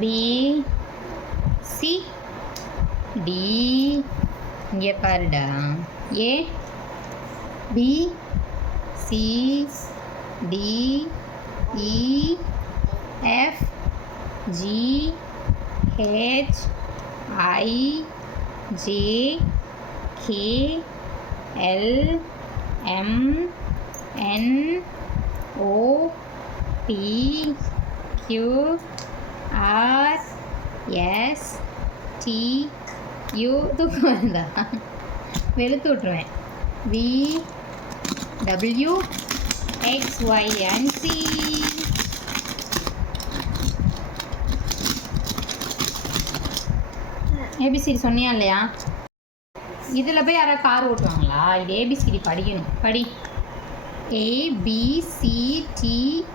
B C D இங்கே பாருடா A B C D E F G H I J K L M N O P Q R S T U தூக்கம் வருதா வெளுத்து விட்ருவேன் V W X Y and Z ABCD சொன்னியா இல்லையா இதில் போய் யாராவது கார் ஓட்டுவாங்களா இது ஏபிசிடி படிக்கணும் படி A B C T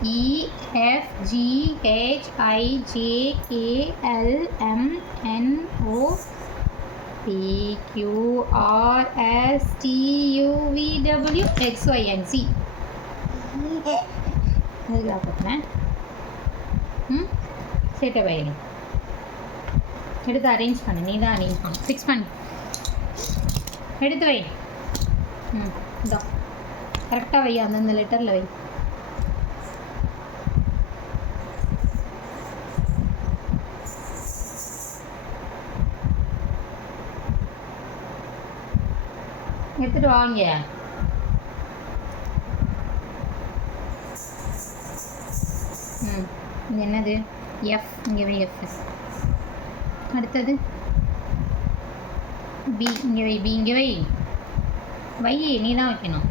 E F G H I J K L M N O P Q R S T U V W X Y and Z அதுக்கு பார்க்குறேன் சேட்டை பையன் எடுத்து அரேஞ்ச் பண்ணு நீ தான் அரேஞ்ச் பண்ணு ஃபிக்ஸ் பண்ணு எடுத்து வை இதோ கரெக்டாக வை அந்தந்த லெட்டரில் வை எடுத்துட்டு வாங்க இது என்னது எஃப் இங்கே வை எஃப் அடுத்தது பி இங்கே வை பி இங்கே வை வை நீ தான் வைக்கணும்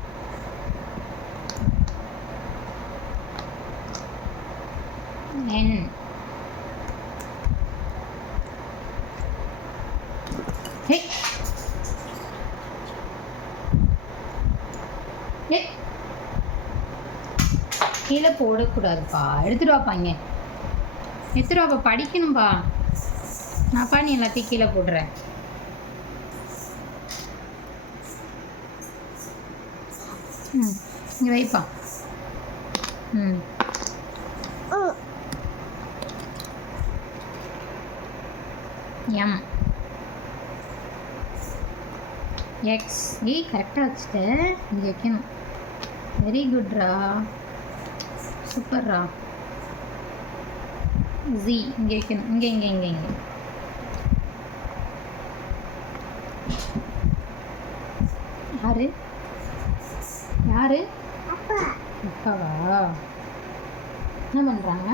என் ஹே ஹே கீழே போடக்கூடாதுப்பா எடுத்துட்டு வாப்பா இங்கே எடுத்துட்டு வாப்பா படிக்கணும்ப்பா நான்ப்பா நீ எல்லாத்தையும் கீழே போடுறேன் இங்கே வைப்பா எம் எக்ஸ் கரெக்டாக வச்சுட்டு இங்கே வைக்கணும் வெரி குட்ரா சூப்பர்ரா ஜி இங்கே வைக்கணும் இங்கே இங்கே இங்கே இங்கே யாரு யாரு அப்பாவா என்ன பண்ணுறாங்க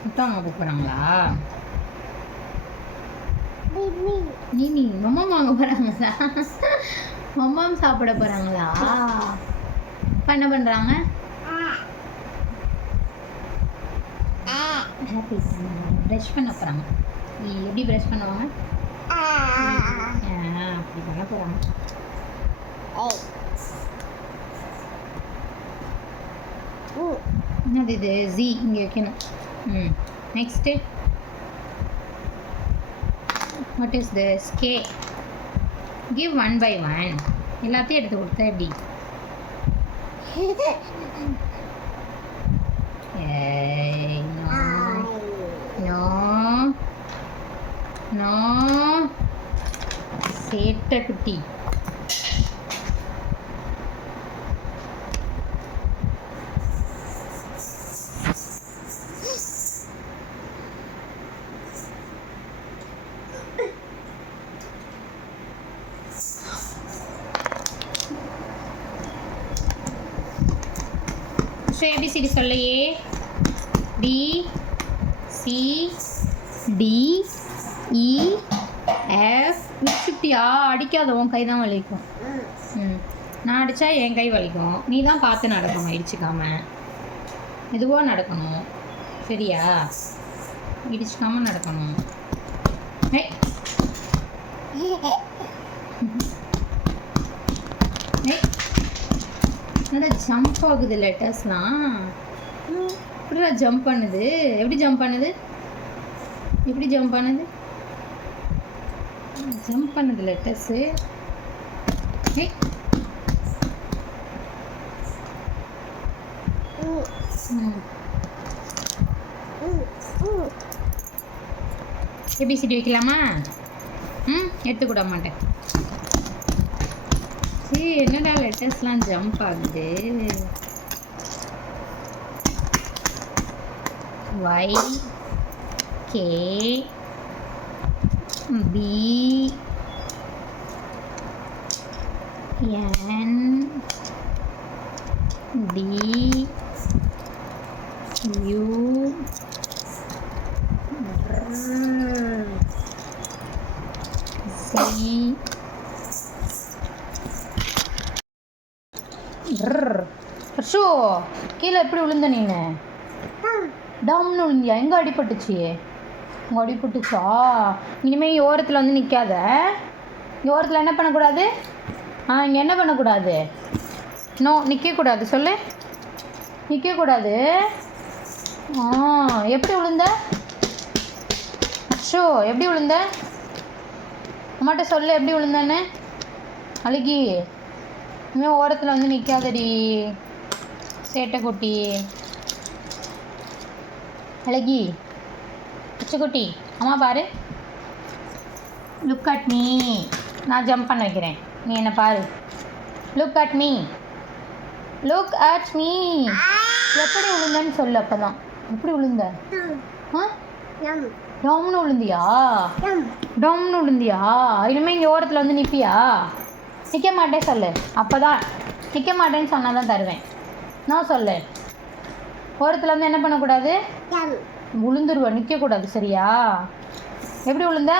முட்டை வாங்க போகிறாங்களா நீ மொம்மம் வாங்க போகிறாங்களா மொம்மம் சாப்பிட போகிறாங்களா இப்போ என்ன பண்ணுறாங்க ப்ரஷ் பண்ண போகிறாங்க நீ எப்படி ப்ரஷ் பண்ணுவாங்க அப்படி பண்ண போகிறாங்க என்னது இது ஜி இங்கே வைக்கணும் next what is this K give 1 by 1 எல்லாத்தையும் எடுத்து கொடுத்தா எப்படி நோ நோ சேட்டை குட்டி ஏபிசிடி சொல்ல A B C D E F விட்டுட்டியா அடிக்காத உன் கை தான் வலிக்கும் நான் அடித்தா என் கை வலிக்கும் நீ தான் பார்த்து நடக்கணும் இடிச்சிக்காம மெதுவாக நடக்கணும் சரியா இடிச்சிக்காம நடக்கணும் என்னடா ஜம்ப் ஆகுது லெட்டர்ஸ்லாம் எப்படிடா ஜம்ப் பண்ணுது எப்படி ஜம்ப் பண்ணுது ஜம்ப் பண்ணுது லெட்டர்ஸு ஏபிசிடி வைக்கலாமா? எடுத்துக்கூட மாட்டேன். சரி, என்னடா லெட்டர்ஸ்லாம் ஜம்ப் ஆகுது. Y K B N D U C show கீழே எப்படி விழுந்த நீனு? டம்னு விழுந்தியா? எங்கே அடிபட்டுச்சு? உங்கள் அடிபட்டுச்சா? இனிமேல் ஓரத்தில் வந்து நிற்காத. ஓரத்தில் என்ன பண்ணக்கூடாது? இங்கே என்ன பண்ணக்கூடாது? நோ, நிற்கக்கூடாது. சொல்லு, நிற்கக்கூடாது. எப்படி விழுந்த? ஷோ எப்படி விழுந்த? அம்மாட்ட சொல்லு எப்படி விழுந்தானே. அழுகி, இனிமேல் ஓரத்தில் வந்து நிற்காதடி சேட்டை குட்டி. அழகி குட்டி, அம்மா பாரு. Look at me. நான் ஜம்ப் பண்ண வைக்கிறேன், நீ என்ன பாரு. Look at me, look at me. எப்படி விழுந்தன்னு சொல்லு. அப்போ தான் எப்படி விழுந்த? டம்னு விழுந்தியா? டம்னு விழுந்தியா? இனிமேல் இங்கே ஓரத்தில் வந்து நிற்பியா? நிற்க மாட்டேன் சொல்லு. அப்போ தான் நிற்க மாட்டேன்னு சொன்னால் தான் தருவேன். நான் சொல்லு. ஓரத்தில் வந்து என்ன பண்ணக்கூடாது? விழுந்துருவா, நிற்கக்கூடாது. சரியா? எப்படி விழுந்த?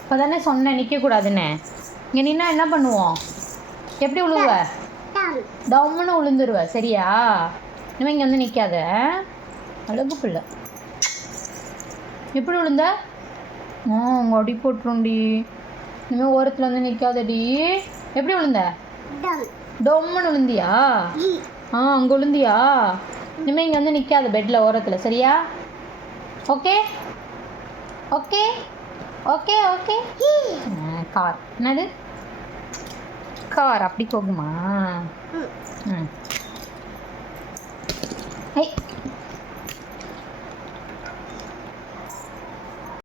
இப்போ தானே சொன்னேன் நிற்கக்கூடாதுன்னு. இங்கே நின்னா என்ன பண்ணுவோம்? எப்படி விழுவ? டம்னு விழுந்துருவ. சரியா? இனிமேல் இங்கே வந்து நிற்காத. அழகு பிள்ளை. எப்படி விழுந்த? உங்கள் அடி போட்டுருண்டி. இனிமேல் ஓரத்தில் வந்து நிற்காதடி. எப்படி விழுந்த? டம்னு விழுந்தியா? அங்கே விழுந்தியா? இனிமேல் இங்கே வந்து நிற்காத பெட்டில் ஓரத்தில். சரியா? Okay okay okay okay. Car என்னது? கார் அப்படி போகுமா?